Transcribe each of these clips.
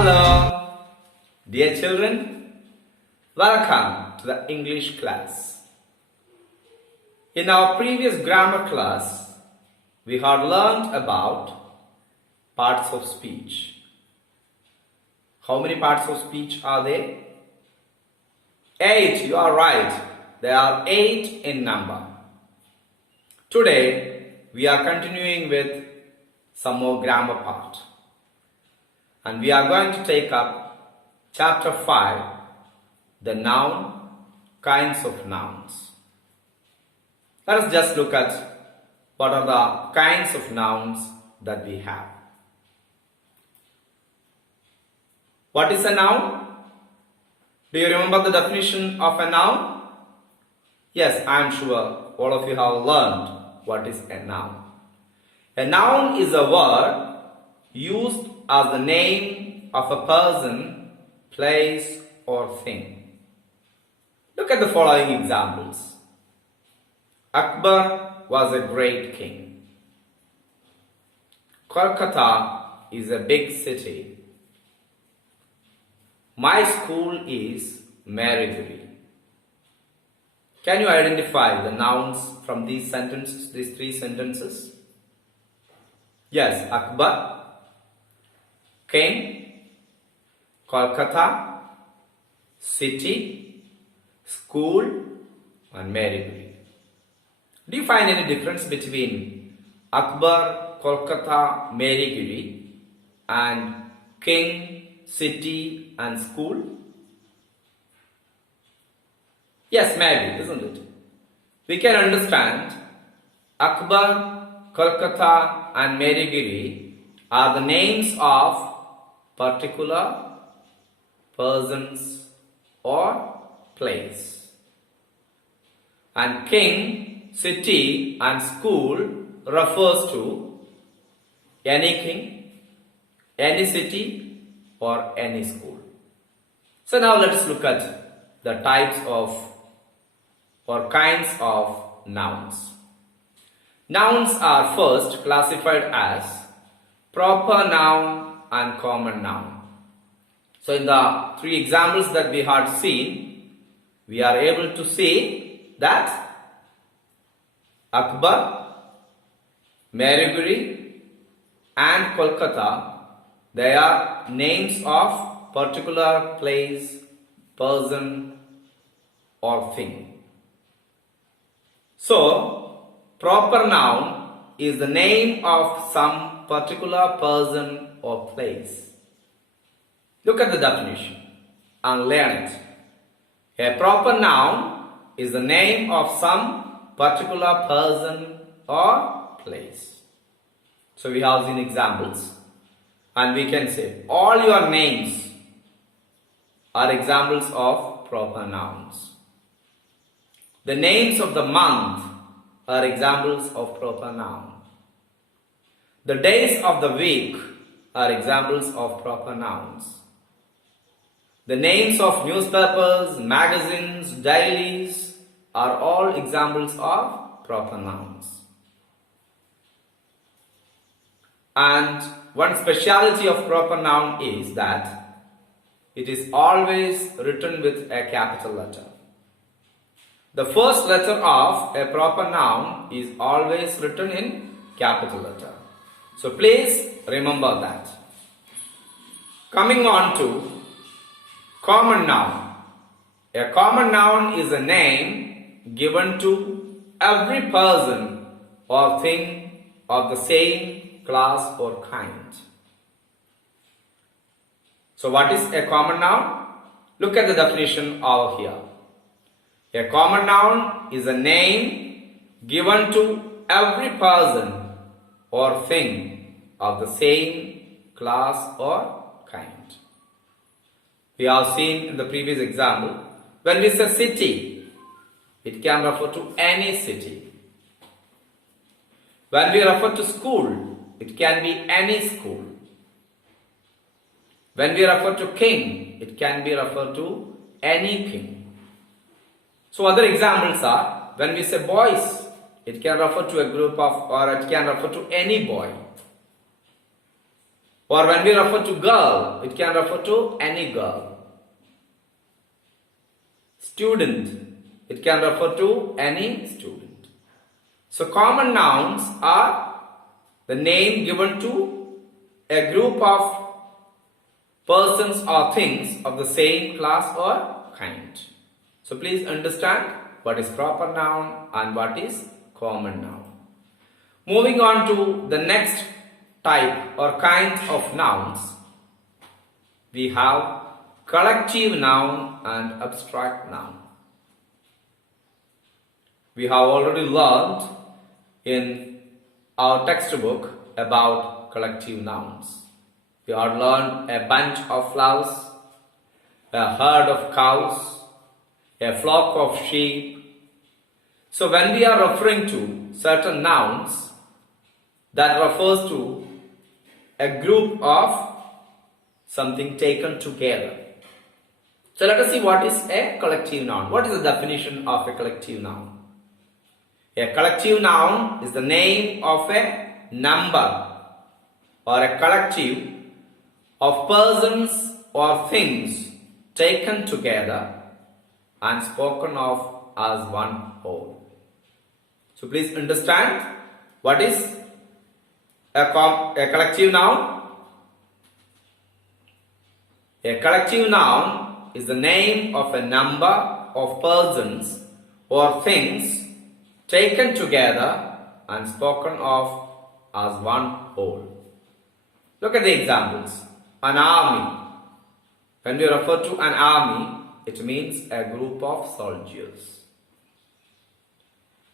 Hello, dear children. Welcome to the English class. In our previous grammar class, we had learned about parts of speech. How many parts of speech are there? 8, you are right. There are 8 in number. Today, we are continuing with some more grammar part. And we are going to take up chapter 5, the noun, kinds of nouns. Let us just look at what are the kinds of nouns that we have. What is a noun? Do you remember the definition of a noun? Yes, I am sure all of you have learned what is a noun. A noun is a word used as the name of a person, place, or thing. Look at the following examples. Akbar was a great king. Kolkata is a big city. My school is Marygiri. Can you identify the nouns from these sentences, these 3 sentences? Yes, Akbar, king, Kolkata, city, school, and Marygiri. Do you find any difference between Akbar, Kolkata, Marygiri, and king, city, and school? Yes, maybe, isn't it? We can understand Akbar, Kolkata, and Marygiri are the names of particular persons or place. And king, city, and school refers to any king, any city, or any school. So now let us look at the types of or kinds of nouns. Nouns are first classified as proper noun and common noun. So in the 3 examples that we had seen, we are able to see that Akbar, Marygiri, and Kolkata, they are names of particular place, person, or thing. So, proper noun is the name of some particular person or place. Look at the definition and learn it. A proper noun is the name of some particular person or place. So we have seen examples, and we can say all your names are examples of proper nouns. The names of the month are examples of proper noun. The days of the week are examples of proper nouns. The names of newspapers, magazines, dailies are all examples of proper nouns. And one speciality of proper noun is that it is always written with a capital letter. The first letter of a proper noun is always written in capital letter. So please remember that. Coming on to common noun. A common noun is a name given to every person or thing of the same class or kind. So what is a common noun? Look at the definition over here. A common noun is a name given to every person or thing of the same class or kind. We have seen in the previous example, when we say city, it can refer to any city. When we refer to school, it can be any school. When we refer to king, it can be referred to any king. So other examples are, when we say boys, it can refer to a group of, or it can refer to any boy. Or when we refer to girl, it can refer to any girl. Student, it can refer to any student. So common nouns are the name given to a group of persons or things of the same class or kind. So please understand what is proper noun and what is common noun. Moving on to the next type or kind of nouns, we have collective noun and abstract noun. We have already learned in our textbook about collective nouns. We have learned a bunch of flowers, a herd of cows, a flock of sheep. So when we are referring to certain nouns, that refers to a group of something taken together. So let us see what is a collective noun. What is the definition of a collective noun? A collective noun is the name of a number or a collective of persons or things taken together and spoken of as one whole. So please understand what is a collective noun. A collective noun is the name of a number of persons or things taken together and spoken of as one whole. Look at the examples. An army. When we refer to an army, it means a group of soldiers.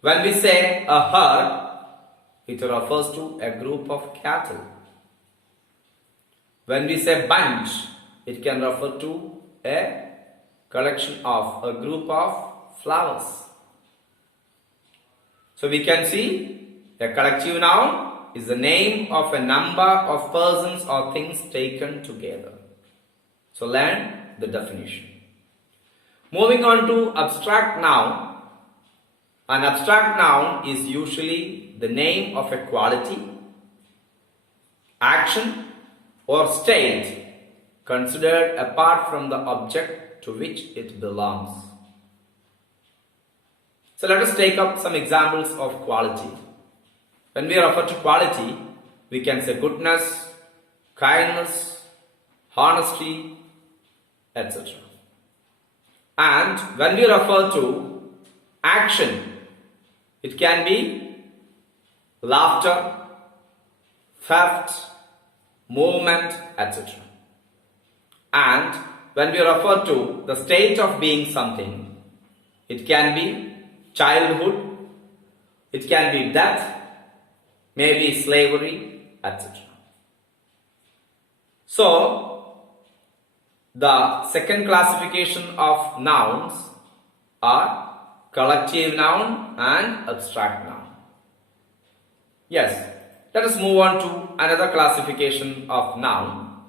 When we say a herd, it refers to a group of cattle. When we say bunch, it can refer to a collection of a group of flowers. So we can see a collective noun is the name of a number of persons or things taken together. So learn the definition. Moving on to abstract noun. An abstract noun is usually the name of a quality, action, or state considered apart from the object to which it belongs. So let us take up some examples of quality. When we refer to quality, we can say goodness, kindness, honesty, etc. And when we refer to action, it can be laughter, theft, movement, etc. And when we refer to the state of being something, it can be childhood, it can be death, maybe slavery, etc. So, the second classification of nouns are collective noun and abstract noun. Yes, let us move on to another classification of noun.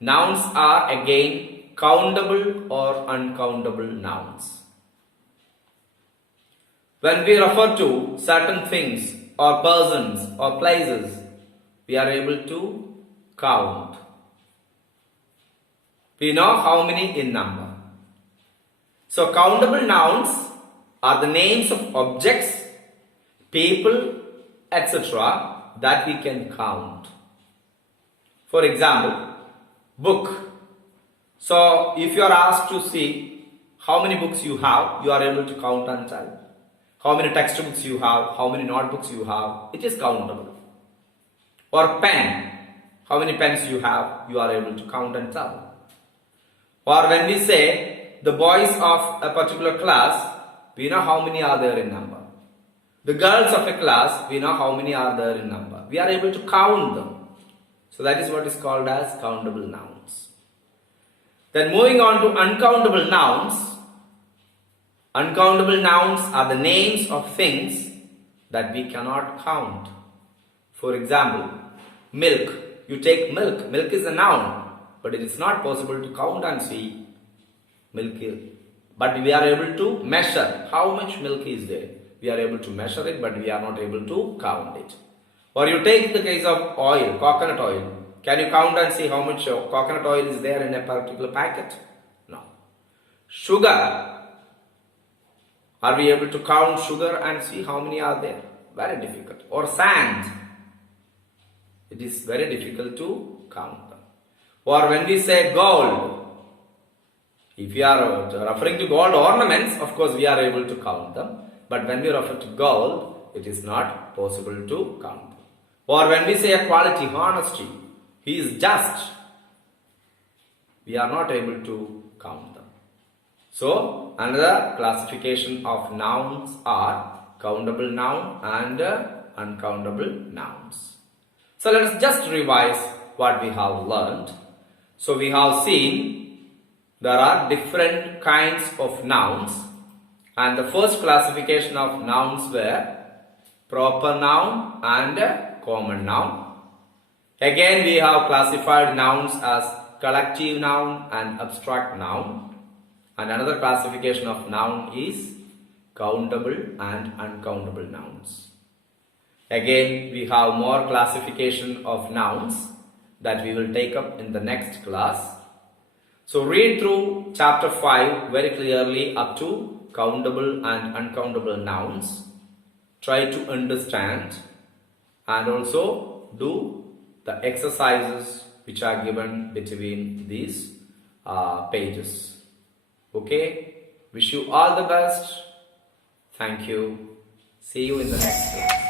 Nouns are again countable or uncountable nouns. When we refer to certain things or persons or places, we are able to count. We know how many in number. So countable nouns are the names of objects, people, etc. that we can count. For example, book. So if you are asked to see how many books you have, you are able to count and tell. How many textbooks you have, how many notebooks you have, it is countable. Or pen. How many pens you have, you are able to count and tell. Or when we say the boys of a particular class, we know how many are there in number. The girls of a class, we know how many are there in number. We are able to count them. So that is what is called as countable nouns. Then moving on to uncountable nouns. Uncountable nouns are the names of things that we cannot count. For example, milk. You take milk. Milk is a noun, but it is not possible to count and see milk. But we are able to measure how much milk is there. We are able to measure it, but we are not able to count it. Or you take the case of oil, coconut oil. Can you count and see how much coconut oil is there in a particular packet? No. Sugar. Are we able to count sugar and see how many are there? Very difficult. Or sand. It is very difficult to count them. Or when we say gold, if we are referring to gold ornaments, of course we are able to count them. But when we refer to gold, it is not possible to count them. Or when we say equality, honesty, he is just, we are not able to count them. So, another classification of nouns are countable noun and uncountable nouns. So, let us just revise what we have learned. So, we have seen there are different kinds of nouns, and the first classification of nouns were proper noun and common noun. Again, we have classified nouns as collective noun and abstract noun. And another classification of noun is countable and uncountable nouns. Again, we have more classification of nouns that we will take up in the next class. So read through chapter 5 very clearly up to countable and uncountable nouns. Try to understand and also do the exercises which are given between these pages. Okay, wish you all the best. Thank you. See you in the next class.